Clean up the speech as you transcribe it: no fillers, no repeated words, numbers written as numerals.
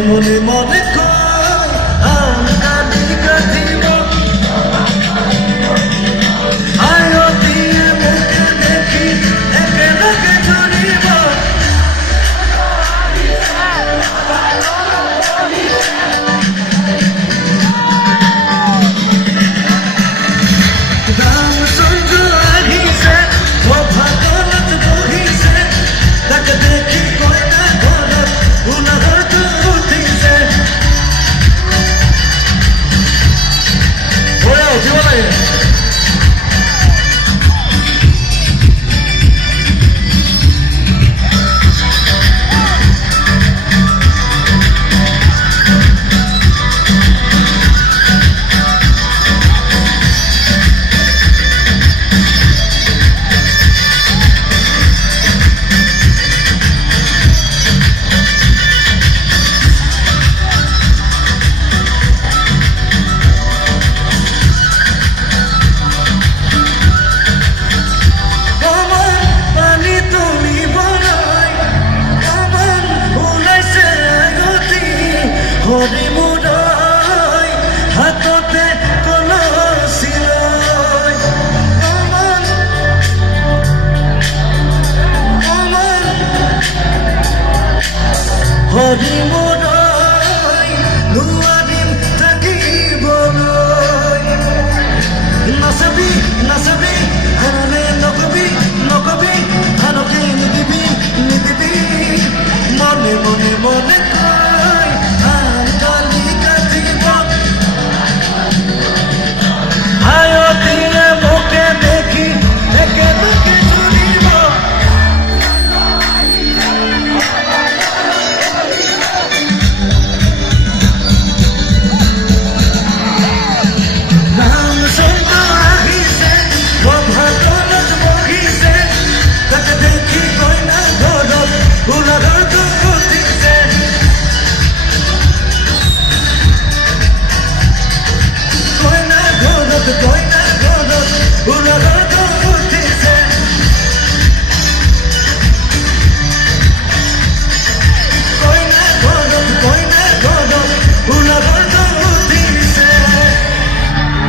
মনে মনে কয় কাঁদি কাঁদিব আয়তি মুখে দেখি একে লোকে ঝরিব রাম সূর্য আহিছে শোভা গলত বহিছে তাকে দেখি কয় না ঘৰত উনাহত উঠিছে ওরা উঠিব লাগে হৰি মুদৈ হাততে কলচি লৈ অমন হৰি মুদৈ নোৱাৰিম থাকিবলৈ নাচাবি নাচাবি আনলে নকবি নকবি আনকে নিদিবি নিদিবি মনে মনে মনে